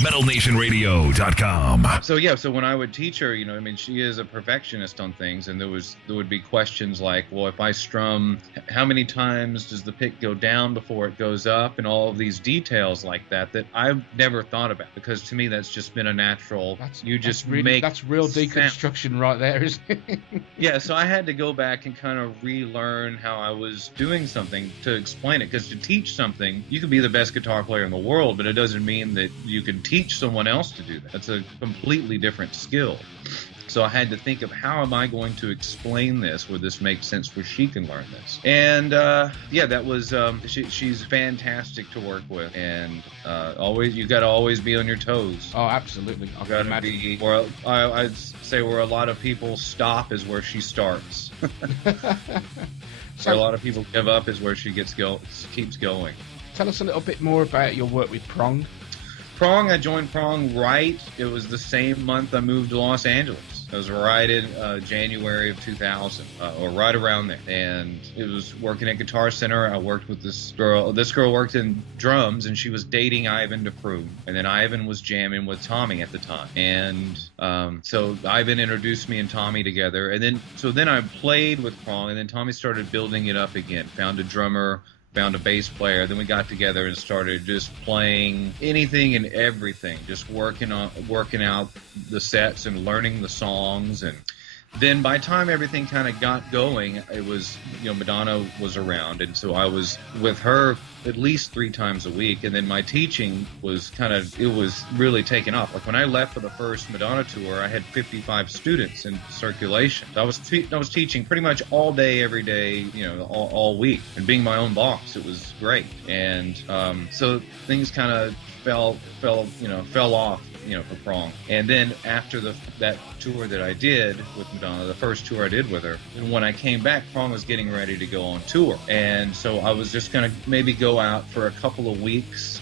MetalNationRadio.com. So when I would teach her, she is a perfectionist on things, and there would be questions like, well, if I strum, how many times does the pick go down before it goes up, and all of these details like that I've never thought about, because to me that's just been a natural. That's real deconstruction right there, isn't it? Yeah, so I had to go back and kind of relearn how I was doing something to explain it, because to teach something, you can be the best guitar player in the world, but it doesn't mean that you can teach someone else to do that. That's a completely different skill. So I had to think of, how am I going to explain this where this makes sense, where she can learn this. And that was she's fantastic to work with, and you got to always be on your toes. Oh, absolutely. I got to be. Where I'd say where a lot of people stop is where she starts. So a lot of people give up is where she keeps going. Tell us a little bit more about your work with Prong. I joined Prong it was the same month I moved to Los Angeles. It was right in January of 2000, or right around there. And it was working at Guitar Center. I worked with this girl. This girl worked in drums, and she was dating Ivan DePrue. And then Ivan was jamming with Tommy at the time. And so Ivan introduced me and Tommy together. And then I played with Prong, and then Tommy started building it up again. Found a drummer, found a bass player. Then we got together and started just playing anything and everything, just working out the sets and learning the songs. And then by the time everything kind of got going, it was, Madonna was around, and so I was with her at least 3 times a week. And then my teaching was it was really taking off. Like when I left for the first Madonna tour, I had 55 students in circulation. So I was teaching pretty much all day, every day, all week, and being my own boss. It was great. And so things kind of fell off, for Prong. And then after that tour that I did with Madonna, the first tour I did with her, and when I came back, Prong was getting ready to go on tour. And so I was just going to maybe go out for a couple of weeks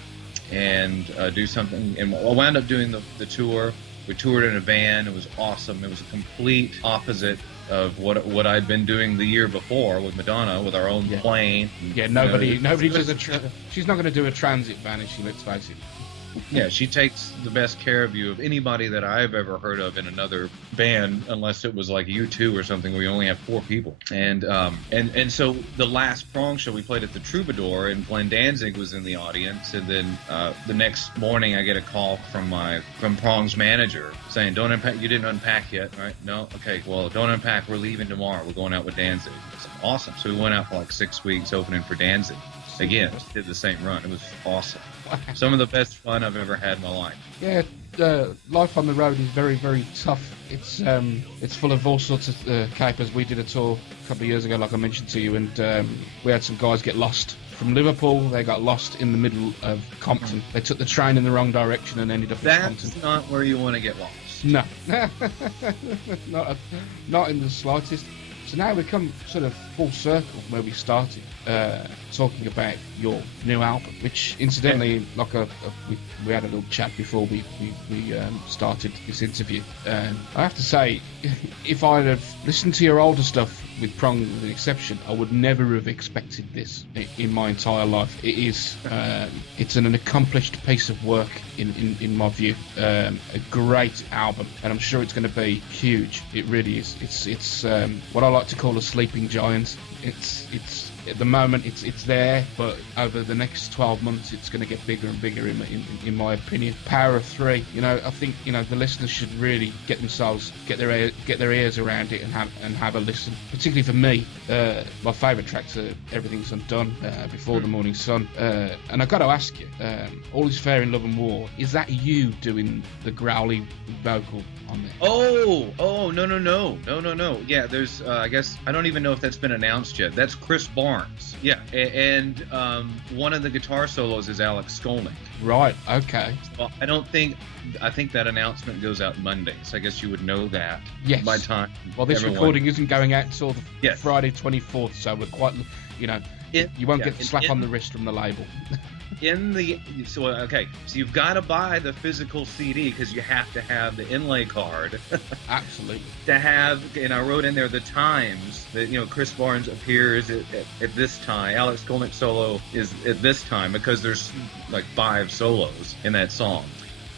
and do something. And I wound up doing the tour. We toured in a van. It was awesome. It was a complete opposite of what I'd been doing the year before with Madonna, with our own plane. Yeah, nobody does she's not going to do a transit van, if she, let's face it. Yeah, she takes the best care of you of anybody that I've ever heard of in another band, unless it was like U2 or something where you only have 4 people. And so the last Prong show we played at the Troubadour, and Glenn Danzig was in the audience. And then the next morning I get a call from Prong's manager saying, "Don't unpack. You didn't unpack yet, right? No? Okay, well, don't unpack. We're leaving tomorrow. We're going out with Danzig." I said, awesome. So we went out for like 6 weeks opening for Danzig. Again, did the same run. It was awesome. Some of the best fun I've ever had in my life. Yeah, life on the road is very, very tough. It's full of all sorts of capers. We did a tour a couple of years ago, like I mentioned to you, and we had some guys get lost from Liverpool. They got lost in the middle of Compton. They took the train in the wrong direction and ended up in Compton. That's not where you want to get lost. No, not in the slightest. So now we come sort of full circle where we started, talking about your new album, which incidentally, like we had a little chat before we started this interview. I have to say, if I'd have listened to your older stuff, with Prong with an exception, I would never have expected this in my entire life. It's an accomplished piece of work in my view. A great album, and I'm sure it's going to be huge. It really is. It's what I like to call a sleeping giant. It's at the moment it's there, but over the next 12 months it's going to get bigger and bigger in my opinion. Power of 3. I think the listeners should really get their ears around it and have a listen. Particularly for me, my favourite tracks are Everything's Undone, Before the Morning Sun, and I've got to ask you, All Is Fair in Love and War, is that you doing the growly vocal on there? Oh, no. Yeah, there's I guess I don't even know if that's been announced yet. That's Chris Barnes. Yeah, and one of the guitar solos is Alex Skolnick. Right. Okay. Well, I think that announcement goes out Monday, so I guess you would know that. Yes. By time. Well, this recording isn't going out until Friday 24th, so we're quite, you won't get the slap on the wrist from the label. So you've got to buy the physical CD because you have to have the inlay card. Absolutely. To have, and I wrote in there the times that Chris Barnes appears at this time. Alex Skolnick solo is at this time because there's like 5 solos in that song.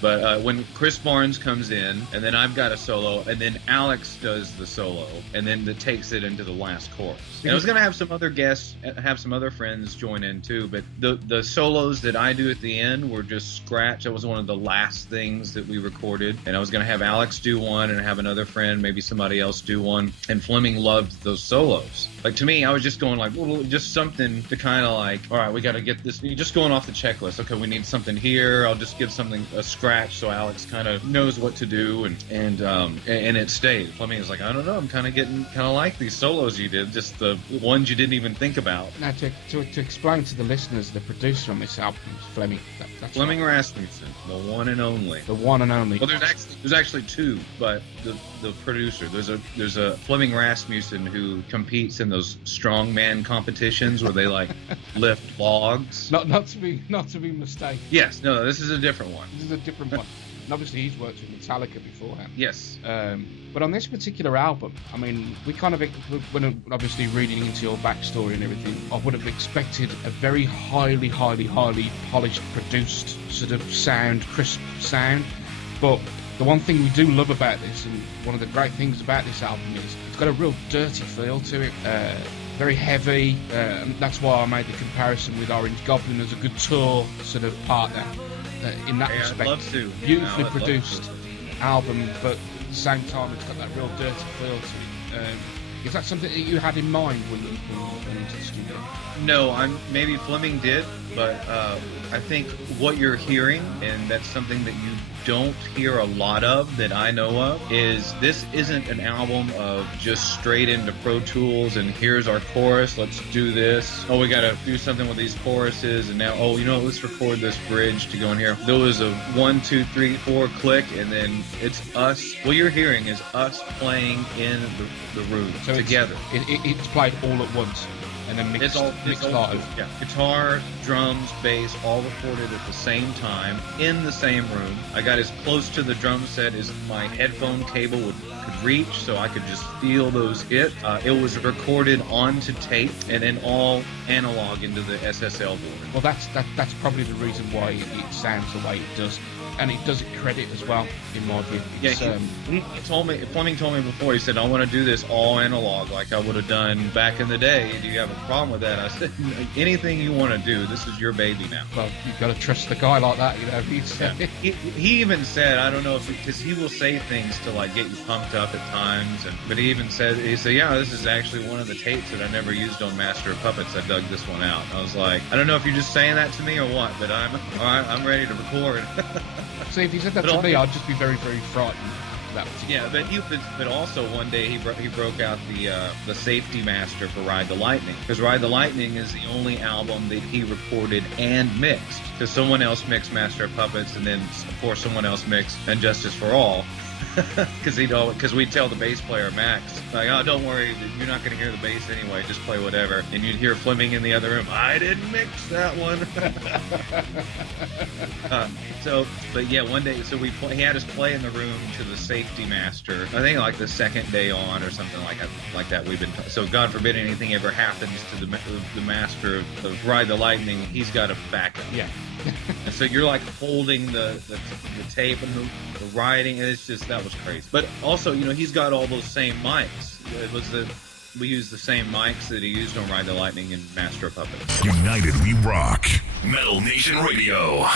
But when Chris Barnes comes in, and then I've got a solo, and then Alex does the solo, and then that takes it into the last chorus. And I was gonna have some other guests, have some other friends join in too, but the solos that I do at the end were just scratch. That was one of the last things that we recorded, and I was gonna have Alex do one, and have another friend, maybe somebody else do one. And Fleming loved those solos. Like, to me, I was just going like, well, just something to kind of like, all right, we got to get this. You're just going off the checklist. Okay, we need something here. I'll just give something a scratch so Alex kind of knows what to do, and it stayed. Fleming was like, I don't know, I'm kind of like these solos you did, just the ones you didn't even think about. Now, to explain to the listeners, the producer on this album is Fleming. That's Fleming Rasmussen, the one and only. The one and only. Well, there's actually two, but the producer, there's a Fleming Rasmussen who competes in those strongman competitions where they like lift logs. Not to be mistaken. Yes, no, this is a different one. This is a different one. And obviously he's worked with Metallica beforehand. Yes. But on this particular album, I mean, when obviously reading into your backstory and everything, I would have expected a very highly polished, produced sort of sound, crisp sound. But the one thing we do love about this, and one of the great things about this album, is it's got a real dirty feel to it. Very heavy. That's why I made the comparison with Orange Goblin as a guitar sort of partner in that respect. I'd love to. Beautifully produced album, but at the same time, it's got that real dirty feel to it. Is that something that you had in mind when you went into the studio? No, maybe Fleming did, but I think what you're hearing, and that's something that you don't hear a lot of that I know of, is this isn't an album of just straight into Pro Tools and here's our chorus, let's do this. Oh, we gotta do something with these choruses, and now, let's record this bridge to go in here. There was a 1, 2, 3, 4 click, and then it's us. What you're hearing is us playing in the room so together. It's played all at once. And then mixed live. Yeah. Guitar, drums, bass, all recorded at the same time in the same room. I got as close to the drum set as my headphone cable could reach, so I could just feel those hit. It was recorded onto tape and then all analog into the SSL board. Well, that's probably the reason why it sounds the way it does. And it does it credit as well, in my view. Fleming told me before, he said, I want to do this all analog like I would have done back in the day. Do you have a problem with that? I said, anything you want to do, this is your baby now. Well, you've got to trust the guy like that, you know. He even said, I don't know if, because he will say things to like get you pumped up at times, but he said, yeah, this is actually one of the tapes that I never used on Master of Puppets. I dug this one out. I was like, I don't know if you're just saying that to me or what, but I'm ready to record. See, if he said that to me, I'd just be very, very frightened. Yeah, but also one day he broke out the safety master for Ride the Lightning, because Ride the Lightning is the only album that he recorded and mixed, because someone else mixed Master of Puppets, and then of course someone else mixed And Justice for All. Because we'd tell the bass player Max, like, oh, don't worry, you're not going to hear the bass anyway, just play whatever. And you'd hear Fleming in the other room, I didn't mix that one. But yeah, one day, so he had us play in the room to the safety master, I think like the second day on or something like that. So God forbid anything ever happens to the master of Ride the Lightning, he's got a backup. Yeah. And so you're like holding the tape and the writing, and that was crazy. But also, he's got all those same mics. We used the same mics that he used on Ride the Lightning and Master of Puppets. United we rock. Metal Nation Radio.